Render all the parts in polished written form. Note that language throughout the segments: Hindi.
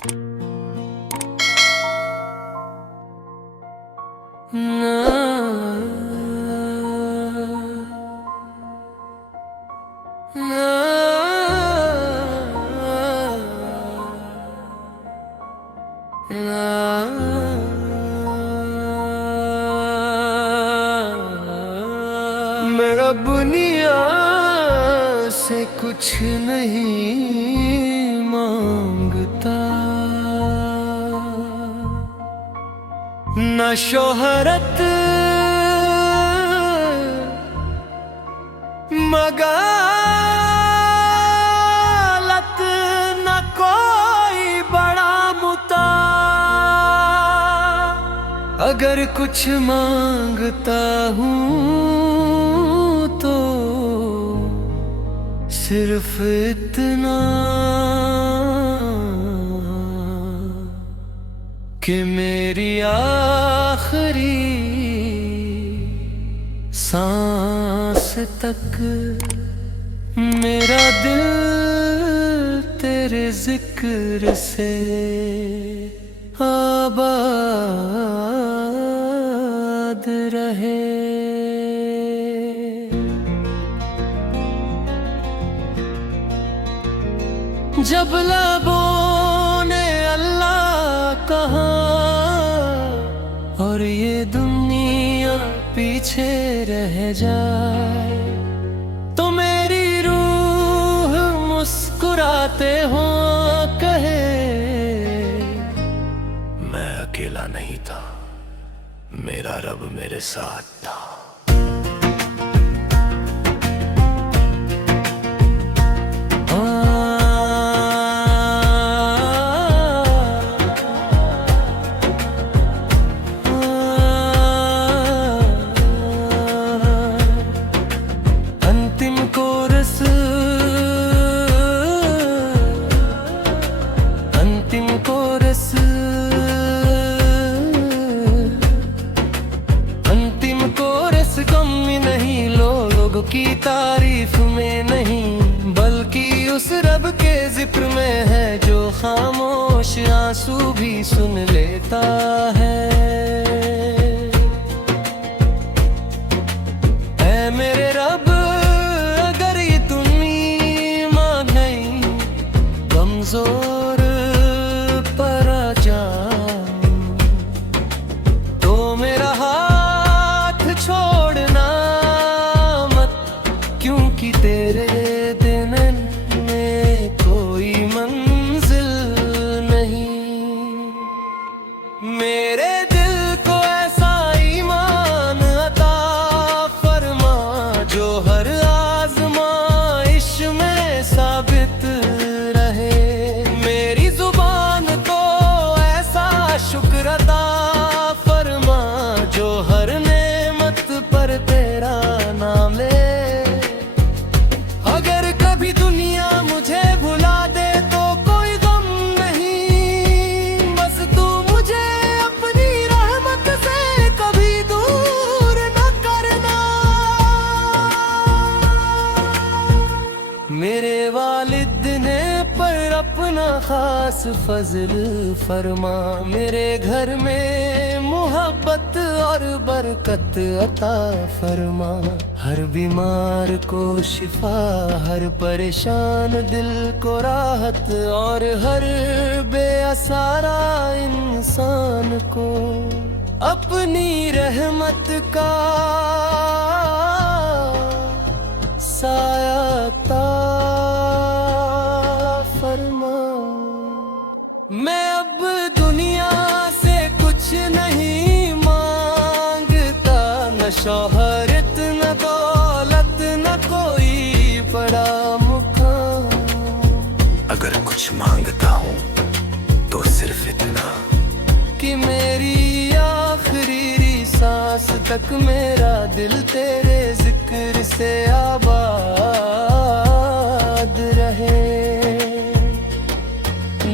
मैं दुनिया से कुछ नहीं मांगता, न शोहरत मगालत, न कोई बड़ा मुता। अगर कुछ मांगता हूँ तो सिर्फ इतना कि मेरी आखिरी सांस तक मेरा दिल तेरे जिक्र से आबाद रहे। जब लबों ने अल्लाह कहा और ये दुनिया पीछे रह जाए, तो मेरी रूह मुस्कुराते हो कहे, मैं अकेला नहीं था, मेरा रब मेरे साथ था। की तारीफ में नहीं, बल्कि उस रब के जिक्र में है जो खामोश आंसू भी सुन लेता है। ऐ मेरे रब, अगर ये दुनिया नहीं कमजोर पर आ जाऊं, तो मेरा हाथ छोड़ना, क्योंकि तेरे दिन में कोई मंजिल नहीं। मेरे दिल को ऐसा ईमान अता फरमा जो हर आज़माइश में साबित रहे। मेरी जुबान को ऐसा शुक्र अता फरमा जो हर नेमत पर तेरा नाम ले। अगर कभी दुनिया मुझे भुला दे तो कोई गम नहीं, बस तू मुझे अपनी रहमत से कभी दूर न करना। मेरे वालिद ने पर अपना खास फजल फरमा, मेरे घर में मोहब्बत और बरकत अता फरमा। हर बीमार को शिफा, हर परेशान दिल को राहत, और हर बेअसारा इंसान को अपनी रहमत का साया अता फरमा। मैं अब दुनिया से कुछ नहीं मांगता, न शोहरत न दौलत न कोई बड़ा मुकाम। अगर कुछ मांगता हूँ तो सिर्फ इतना कि मेरी आखिरी सांस तक मेरा दिल तेरे जिक्र से आबाद रहे।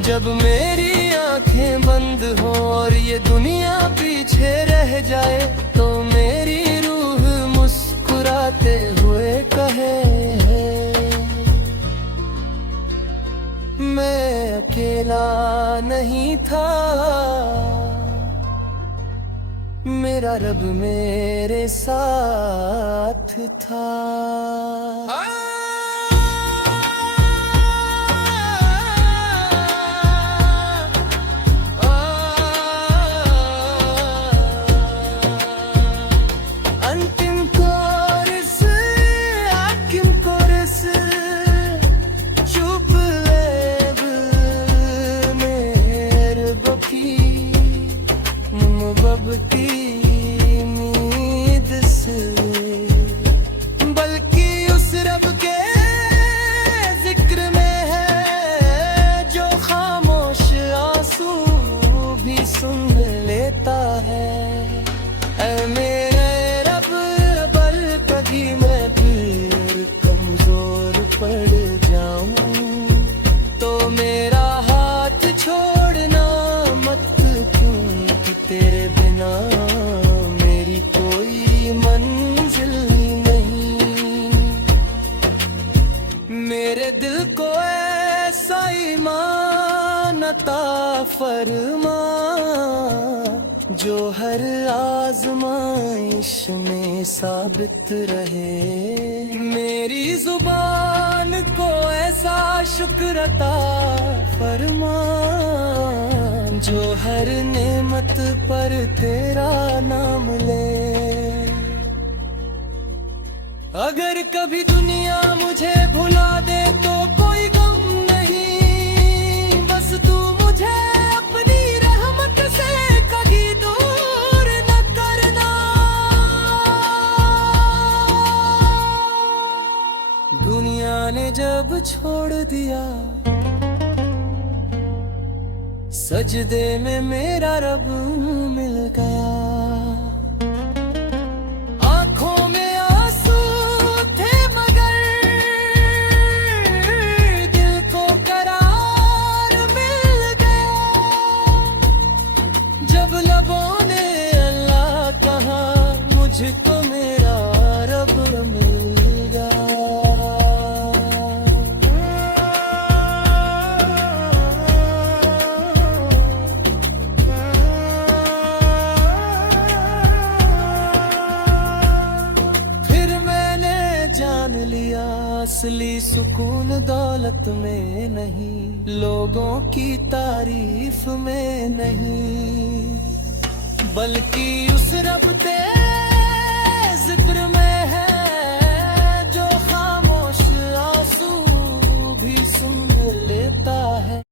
जब मेरी आंखें बंद हो और ये दुनिया पीछे रह जाए, तो मेरी रूह मुस्कुराते हुए कहे, मैं अकेला नहीं था, मेरा रब मेरे साथ था। अंतिम कोरस आखिम कोरस चुप लेब मेर बकी मुबबती उम्मीद से, बल्कि उस रब के जिक्र में है जो खामोश आंसू भी सुन लेता है। ऐ मेरे रब बल कभी मैं फिर कमजोर पड़ जाऊं तो मेरा हाथ छोड़ना मत, क्योंकि तेरे बिना मेरी कोई मंजिल नहीं। मेरे दिल को ऐसा ईमान अता फरमा जो हर आजमाइश में साबित रहे। मेरी जुबान को ऐसा शुक्र अता फरमा जो हर नेमत पर तेरा नाम ले। अगर कभी दुनिया मुझे भुला दे तो कोई गम नहीं, बस तू मुझे अपनी रहमत से कभी दूर न करना। दुनिया ने जब छोड़ दिया सजदे में मेरा रब मिल गया। आंखों में आंसू थे मगर दिल को करार मिल गया। जब लबों ने अल्लाह कहा मुझको मेरा रब मिल गया। जान लिया असली सुकून दौलत में नहीं, लोगों की तारीफ में नहीं, बल्कि उस रब ते जिक्र में है जो खामोश आंसू भी सुन लेता है।